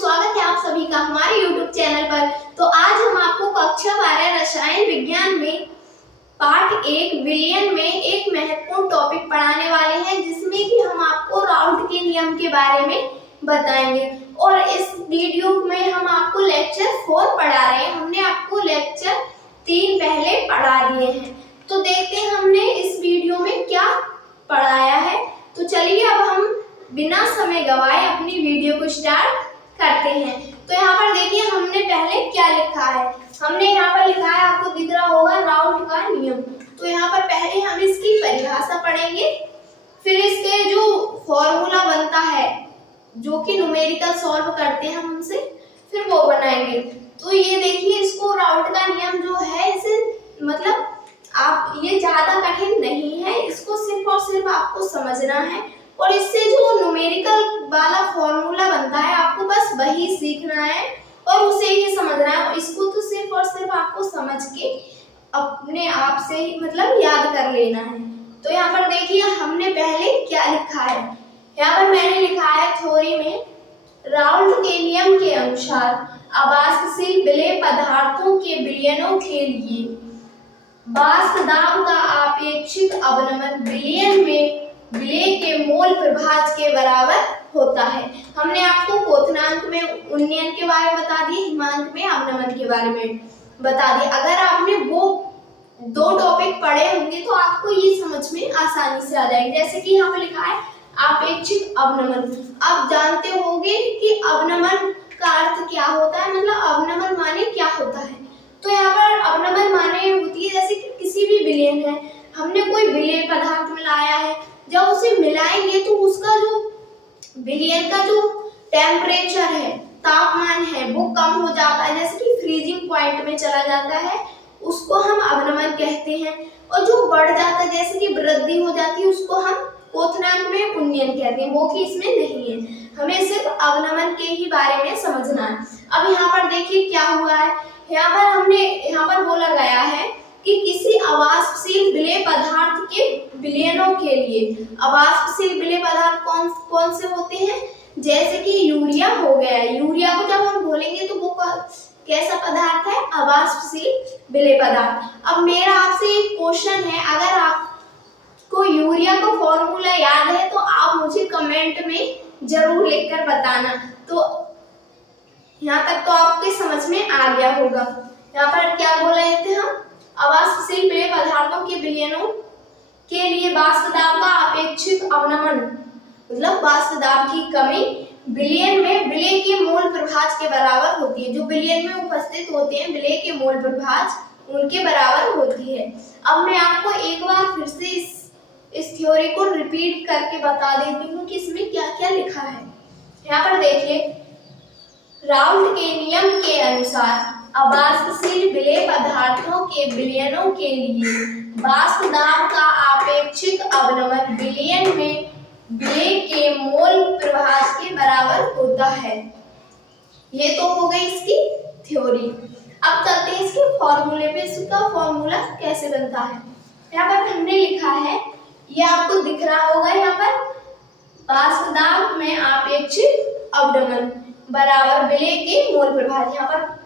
स्वागत है आप सभी का हमारे YouTube चैनल पर। तो आज हम आपको कक्षा 12 रसायन विज्ञान में पार्ट 1 विलयन में एक महत्वपूर्ण टॉपिक पढ़ाने वाले हैं, जिसमें कि हम आपको राउल्ट के नियम के बारे में बताएंगे। और इस वीडियो में हम आपको लेक्चर 4 पढ़ा रहे हैं। हमने आपको लेक्चर 3 पहले पढ़ा दिए हैं। तो देखते हैं हमने इस वीडियो में क्या पढ़ाया है। तो चलिए अब हम बिना समय गवाए अपनी वीडियो को स्टार्ट करते हैं। तो यहाँ पर देखिए हमने पहले क्या लिखा है। हमने यहाँ पर लिखा है, आपको दिख रहा होगा, राउल्ट का नियम। तो यहाँ पर पहले हम इसकी परिभाषा पढ़ेंगे, फिर इसके जो फॉर्मूला बनता है, जो कि न्यूमेरिकल सॉल्व करते हैं हम उनसे, फिर वो बनाएंगे। तो ये देखिए, इसको राउल्ट का नियम जो है, इसे मतलब आप ये ज्यादा कठिन नहीं है, इसको सिर्फ और सिर्फ आपको समझना है। और इससे जो न्यूमेरिकल वाला फॉर्मूला बनता है, आपको बस वही सीखना है और उसे ही समझना है। इसको तो सिर्फ और सिर्फ आपको समझ के अपने आप से ही मतलब याद कर लेना है। तो यहाँ पर देखिए हमने पहले क्या लिखा है। यहाँ पर मैंने लिखा है थ्योरी में, राउल्ट के नियम के अनुसार अवाष्पशील विलेय पदार्थों के विलयनों के लिए वाष्प दाब का आपेक्षिक अवनमन विलयन में विलेय के मोल प्रभाज के बराबर होता है। हमने आपको क्वथनांक में उन्नयन के बारे में बता दिए, हिमांक में अवनमन के बारे में बता दिए। अगर आपने वो 2 टॉपिक पढ़े होंगे तो आपको ये समझ में आसानी से आ जाएगी। जैसे कि यहाँ पे लिखा है आपेक्षिक अवनमन। आप जानते होंगे कि अवनमन का अर्थ क्या होता है, मतलब अवनमन माने क्या होता है। तो यहाँ पर अवनमन माने होती है, जैसे कि किसी भी विलयन है, हमने कोई विलेय पदार्थ मिलाया है, जब उसे मिलाएंगे तो उसका जो विलयन का जो टेम्परेचर है, तापमान है, वो कम हो जाता है, जैसे कि फ्रीजिंग पॉइंट में चला जाता है, उसको हम अवनमन कहते हैं। और जो बढ़ जाता है, जैसे कि वृद्धि हो जाती है, उसको हम क्वथनांक में उन्नयन कहते हैं। वो कि इसमें नहीं है, हमें सिर्फ अवनमन के ही बारे में समझना है। अब यहाँ पर देखिए क्या हुआ है। यहाँ पर बोला गया है कि किसी अवाष्पशील विलेय पदार्थ के विलयनों के लिए, अवाष्पशील विलेय पदार्थ कौन से होते हैं, जैसे कि यूरिया हो गया। यूरिया को जब हम बोलेंगे तो वो कैसा पदार्थ है, अवाष्पशील विलेय पदार्थ। अब मेरा आपसे एक क्वेश्चन है, अगर आपको यूरिया का फॉर्मूला याद है तो आप मुझे कमेंट में जरूर लिखकर बताना। तो यहाँ तक तो आपके समझ में आ गया होगा। यहाँ पर क्या बोल रहे थे हम, अवाष्पशील विलेय पदार्थों के विलयनों के लिए वाष्प दाब का अपेक्षित अवनमन, मतलब वाष्प दाब की कमी विलयन में विलेय के मोल प्रभाज के बराबर होती है। जो विलयन में उपस्थित होते हैं विलेय के मोल प्रभाज, उनके बराबर होती है। अब मैं आपको एक बार फिर से इस थ्योरी को रिपीट करके बता देती हूँ कि इसमें क्या क्या लिखा है। यहाँ पर देखिए, राउल्ट के नियम के अनुसार अवाष्पशील विलेय पदार्थों के विलयनों के लिए वाष्प दाब का आपेक्षिक अवनमन विलयन में विलेय के मोल प्रभाज के बराबर होता है। ये तो हो गई इसकी थ्योरी। अब चलते हैं इसके फॉर्मूले पे। इसका फॉर्मूला कैसे बनता है। यहाँ पर हमने लिखा है, ये आपको दिख रहा होगा, यहाँ पर वाष्प दाब में आपेक्षिक अवनमन बराबर विलेय के मोल प्रभाज। यहाँ पर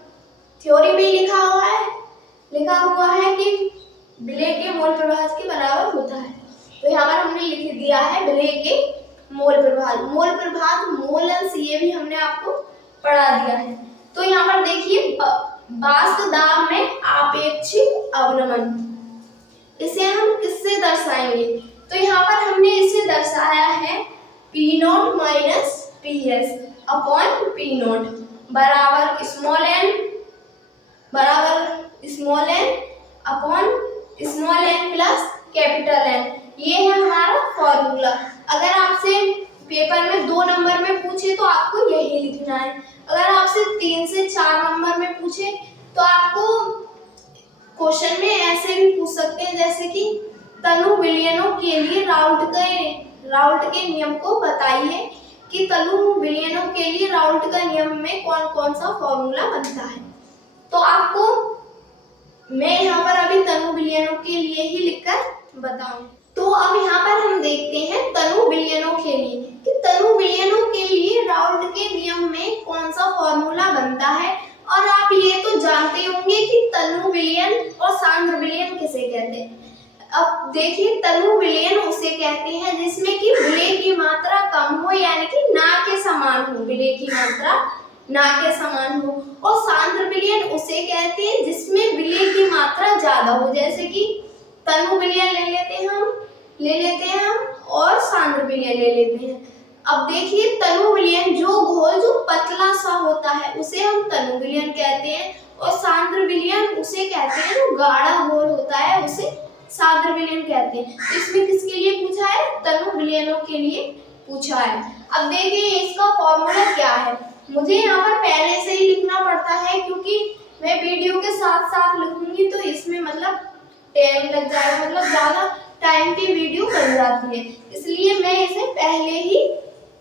थ्योरी में लिखा हुआ है कि विलेय के मोल प्रभाज के बराबर होता है। तो यहाँ पर हमने लिख दिया है विलेय के मोल प्रभाज। मोल प्रभाज, मोल अंश, ये भी हमने आपको पढ़ा दिया है। तो यहाँ पर देखिए, वाष्प दाब में आपेक्षिक अवनमन, इसे हम किससे दर्शाएंगे। तो यहाँ पर हमने इसे दर्शाया है P0 minus PS upon P0 बराबर small n upon small n plus capital N। ये है हमारा फॉर्मूला। अगर आपसे पेपर में 2 नंबर में पूछे तो आपको यही लिखना है। अगर आपसे 3 से 4 नंबर में पूछे तो आपको क्वेश्चन में ऐसे भी पूछ सकते हैं, जैसे कि तनु विलयनों के लिए राउल्ट के नियम को बताइए कि तनु विलयनों के लिए राउल्ट का नियम में कौन कौन सा फॉर्मूला बनता है। तो आपको मैं यहाँ पर अभी तनु विलयनों के लिए ही लिखकर बताऊं। तो अब यहाँ पर हम देखते हैं तनु विलयनों के लिए कि तनु विलयनों के लिए राउल्ट के नियम में कौन सा विलयन और सांद्र विलयन किसे कहते हैं? अब देखिए, तनु विलयन उसे कहते हैं जिसमें कि विलेय की मात्रा कम हो, यानी कि ना के समान हो, विलेय की मात्रा ना के समान हो। और सांद्र विलयन उसे कहते हैं जिसमें विलेय की मात्रा ज्यादा हो, जैसे कि तनु विलयन ले लेते हैं हम और सांद्र विलयन ले लेते हैं। अब देखिए, तनु विलयन जो घोल जो पतला सा होता है उसे हम तनु विलयन कहते हैं, और सांद्र विलयन उसे कहते हैं जो गाढ़ा घोल होता है उसे सांद्र विलयन कहते हैं। इसमें किसके लिए पूछा है? तनु विलयनों के लिए पूछा है। अब देखिए इसका फॉर्मूला क्या है। मुझे यहाँ पर पहले से ही लिखना पड़ता है क्योंकि मैं वीडियो के साथ साथ लिखूंगी तो इसमें मतलब टाइम लग जाएगा, मतलब ज्यादा टाइम की वीडियो बन जाती है, इसलिए मैं इसे पहले ही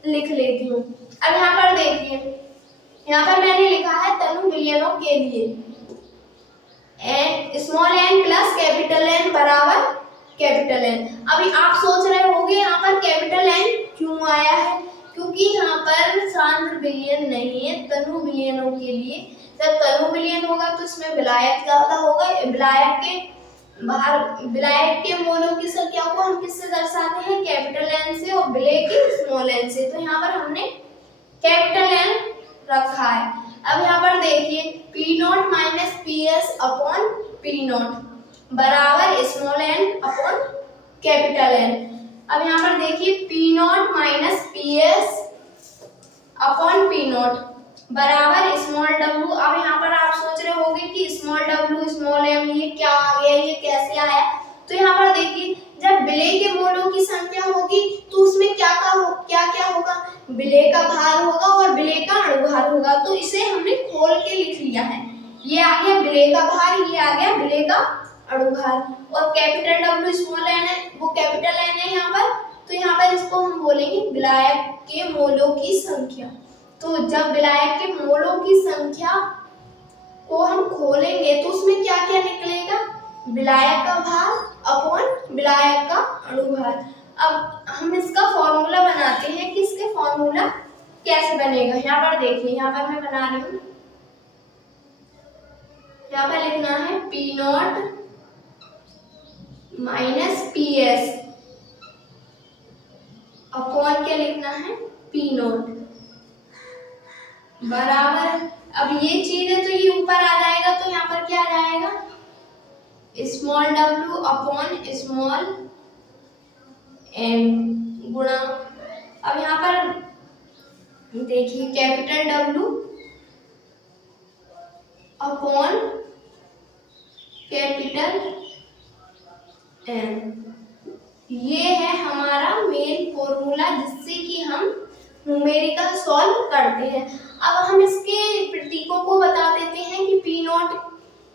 लिख लेती हूँ। अब यहाँ पर देखिए, यहाँ पर मैंने लिखा है तनु विलयनों के लिए small N plus capital N बराबर कैपिटल एन। अभी आप सोच रहे होंगे यहाँ पर कैपिटल एन क्यों आया है, क्योंकि यहाँ पर सांद्र विलयन नहीं है, तनु विलयनों के लिए। जब तनु विलयन होगा तो इसमें विलायक ज्यादा होगा, विलायक के मोलों की संख्या को हम किससे दर्शाते हैं? कैपिटल एन से, और विलेय की स्मॉल एन से। तो यहाँ पर हमने कैपिटल एन रखा है। अब यहाँ पर देखिए P naught minus P S upon P naught बराबर small N upon capital N. अब यहाँ पर देखिए P naught minus P S upon P naught बराबर स्मॉल डब्ल्यू। अब यहाँ पर आप सोच रहे होंगे कि स्मॉल डब्ल्यू स्मॉल एम ये क्या आ गया, ये कैसे आया? तो यहाँ पर देखिए, जब विलेय के मोलों की संख्या होगी तो उसमें क्या क्या होगा? विलेय का भार होगा और विलेय का अणुभार होगा। तो इसे हमने खोल के लिख लिया है, ये आ गया विलेय का भार, ये आ गया विलेय का अणुभार। और कैपिटल डब्ल्यू स्मॉल एन है, वो कैपिटल एन है यहाँ पर, तो यहाँ पर इसको हम बोलेंगे विलायक के मोलों की संख्या। तो जब विलायक के मोलों की संख्या को हम खोलेंगे तो उसमें क्या क्या निकलेगा? विलायक का भार अपॉन विलायक का अणुभार। अब हम इसका फॉर्मूला बनाते हैं कि इसके फॉर्मूला कैसे बनेगा। यहाँ पर देखिए, यहाँ पर मैं बना रही हूँ, यहाँ पर लिखना है P naught minus P S upon क्या लिखना है? पी नॉट बराबर, अब ये चीज है तो ये ऊपर आ जाएगा, तो यहाँ पर क्या आ जाएगा? Small W upon small M गुणा, अब यहाँ पर देखिए capital W upon capital M. ये है हमारा मेन फॉर्मूला जिससे कि हम न्यूमेरिकल सॉल्व करते हैं। अब हम इसके प्रतीकों को बता देते हैं कि पी नॉट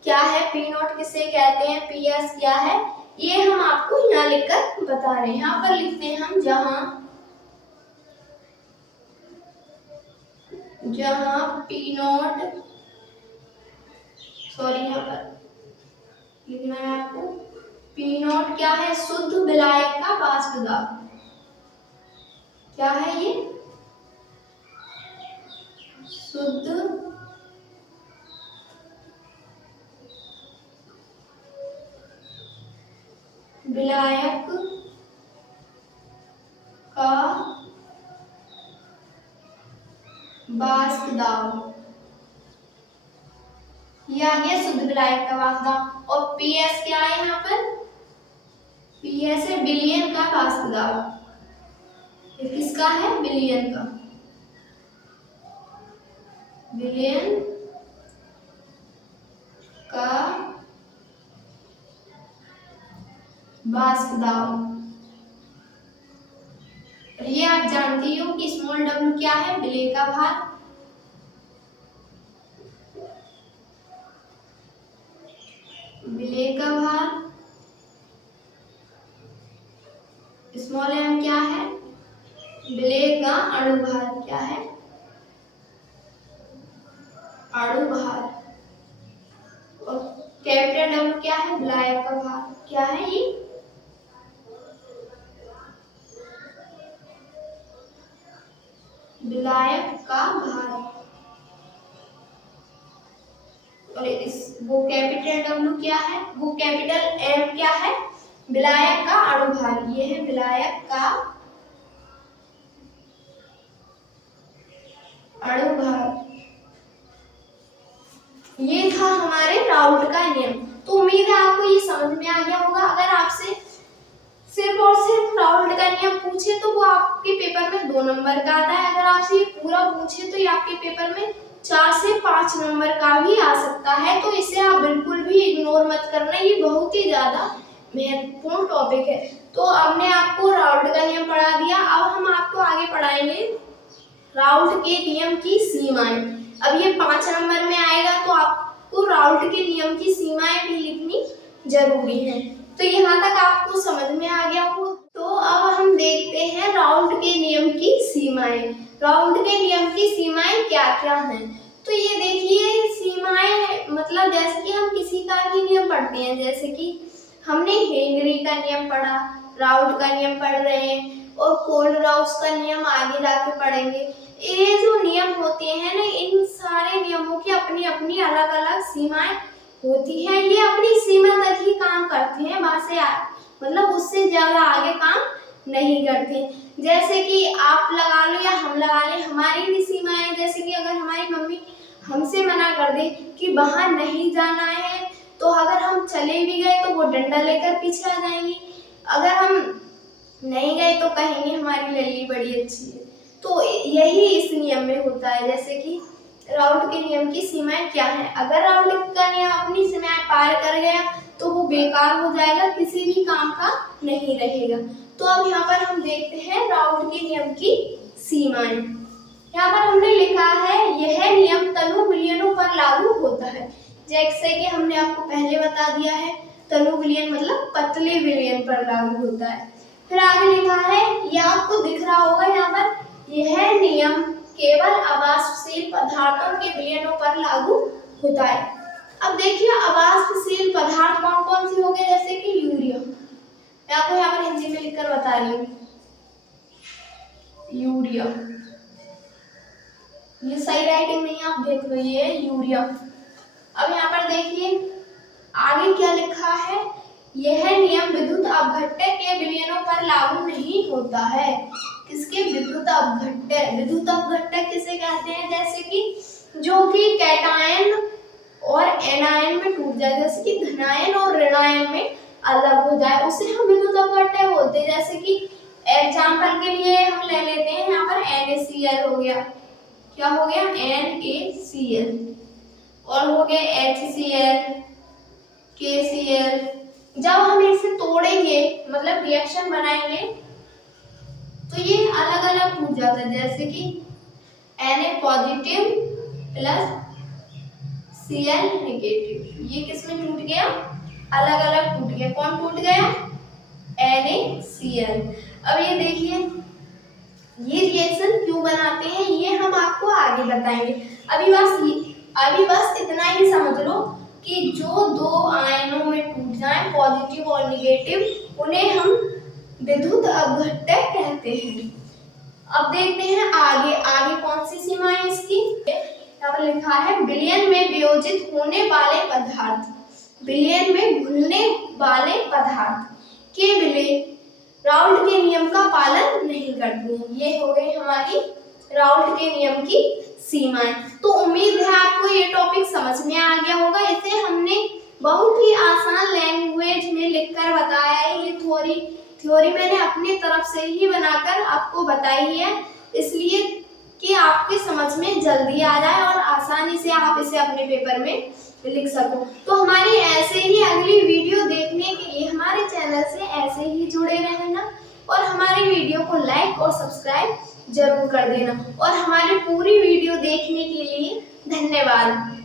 क्या है, पी नॉट किसे कहते हैं, पी एस क्या है, ये हम आपको यहाँ लिखकर बता रहे हैं। यहाँ पर लिखते हैं हम जहां पी नॉट, सॉरी यहाँ पर लिखना है आपको, पी नॉट क्या है? शुद्ध विलायक का वाष्प दाब। क्या है ये? शुद्ध विलायक का वाष्प दाब, ये आ गया शुद्ध विलायक का वाष्प दाब। और पी एस क्या है यहाँ पर? पी एस है विलयन का वाष्प दाब। ये किसका है? विलयन का, विलयन का वाष्प दाब। ये आप जानती हो कि स्मॉल डब्ल्यू क्या है? विलेय का भार। विलेय का भार। स्मॉल एम क्या है? विलेय का अणुभार। क्या है? अणुभार। और कैपिटल डब्ल्यू क्या है? विलायक का भार। क्या है ये? विलायक का भार। और इस वो कैपिटल W क्या है, वो कैपिटल M क्या है, विलायक का अणुभार। ये है विलायक का अणुभार। ये था हमारे राउल्ट का नियम। तो उम्मीद है आपको ये समझ में आ गया होगा। अगर आपसे सिर्फ और सिर्फ राउल्ट का नियम पूछे तो वो आपके पेपर में 2 नंबर का आता है। अगर आपसे ये पूरा पूछे तो ये आपके पेपर में 4 से 5 नंबर का भी आ सकता है। तो इसे आप बिल्कुल भी इग्नोर मत करना, ये बहुत ही ज्यादा महत्वपूर्ण टॉपिक है। तो हमने आपको राउल्ट का नियम पढ़ा दिया। अब हम आपको आगे पढ़ाएंगे राउल्ट के नियम की सीमाएं। अब ये 5 नंबर में आएगा तो आपको राउल्ट के नियम की सीमाएं भी लिखनी जरूरी है। तो यहाँ तक आपको समझ में आ गया हो। तो अब हम देखते हैं राउल्ट के नियम की सीमाएं। राउल्ट के नियम की सीमाएं क्या क्या हैं? तो ये देखिए सीमाएं मतलब जैसे कि हम किसी का भी नियम पढ़ते हैं, जैसे कि हमने हेनरी का नियम पढ़ा, राउल्ट का नियम पढ़ रहे हैं और कोलराउस का नियम आगे जाके पढ़ेंगे। ये जो नियम होते हैं ना, इन सारे नियमों की अपनी अपनी अलग अलग सीमाएं होती है। ये अपनी सीमा तक ही काम करते हैं, वहां से मतलब उससे ज्यादा आगे काम नहीं करते। जैसे कि आप लगा लो या हम लगा लें, हमारी भी सीमाएं, जैसे कि अगर हमारी मम्मी हमसे मना कर दे कि बाहर नहीं जाना है, तो अगर हम चले भी गए तो वो डंडा लेकर पीछे आ जाएंगी। अगर हम नहीं गए तो कहेंगे हमारी लल्ली बड़ी अच्छी है। तो यही इस नियम में होता है। जैसे कि राउल्ट के नियम की सीमाएं क्या है? अगर राउल्ट का नियम अपनी सीमाएं पार कर गया तो वो बेकार हो जाएगा, किसी भी काम का नहीं रहेगा। तो अब यहाँ पर हम देखते हैं राउल्ट के नियम की सीमाएं। यहाँ पर हमने लिखा है यह नियम तनु विलयनों पर लागू होता है। जैसे कि हमने आपको पहले बता दिया है, तनु विलयन मतलब पतले विलयन पर लागू होता है। फिर आगे लिखा है, यह आपको दिख रहा होगा यहाँ पर, यह नियम केवल अवाष्पशील पदार्थों के विलयनों पर लागू होता है। अब देखिए अवाष्पशील पदार्थ कौन कौन से हो गए? जैसे कि यूरिया, मैं आपको यहाँ पर हिंदी में लिखकर बता रही हूँ। यूरिया, ये सही राइटिंग नहीं है, आप देख लो, ये है यूरिया। अब यहाँ पर देखिए आगे क्या लिखा है, यह नियम विद्युत अपघट्य के विलयनों पर लागू नहीं होता है। किसके? विद्युत अपघट्य। विद्युत अपघट्य किसे कहते हैं? जैसे कि जो कि कैटायन और एनायन में टूट जाए, जैसे कि धनायन और ऋणायन में अलग हो जाए, उसे हम विद्युत अपघट्य बोलते हैं। जैसे कि एग्जाम्पल के लिए हम ले लेते हैं यहाँ पर NaCl हो गया, क्या हो गया? NaCl, और हो गया HCl, KCl। जब हम इसे तोड़ेंगे मतलब रिएक्शन बनाएंगे तो ये अलग अलग टूट जाता है। जैसे कि Na positive plus Cl negative, ये किसमें टूट गया? अलग अलग टूट गया। कौन टूट गया? NaCl। अब ये देखिए ये रिएक्शन क्यों बनाते हैं ये हम आपको आगे बताएंगे। अभी बस इतना ही समझ लो कि जो 2 आयनों में टूट जाएं, पॉजिटिव और नेगेटिव, उन्हें हम विद्युत अपघट्य कहते हैं। अब देखते हैं आगे कौन सी सीमा है इसकी। यहाँ पर लिखा है विलयन में वियोजित होने वाले पदार्थ, विलयन में घुलने वाले पदार्थ के विलय राउल्ट के नियम का पालन नहीं करते हैं। ये हो गई हमारी राउल्ट के नियम की सीमाएं। तो उम्मीद है आपको ये टॉपिक समझ में आ गया होगा। इसे हमने बहुत ही आसान लैंग्वेज में लिखकर बताया है। ये थ्योरी मैंने अपनी तरफ से ही बनाकर आपको बताई है, इसलिए कि आपके समझ में जल्दी आ जाए और आसानी से आप इसे अपने पेपर में लिख सको। तो हमारी ऐसे ही अगली वीडियो देखने के लिए हमारे चैनल से ऐसे ही जुड़े रहना और हमारी वीडियो को लाइक और सब्सक्राइब जरूर कर देना। और हमारी पूरी वीडियो देखने के लिए धन्यवाद।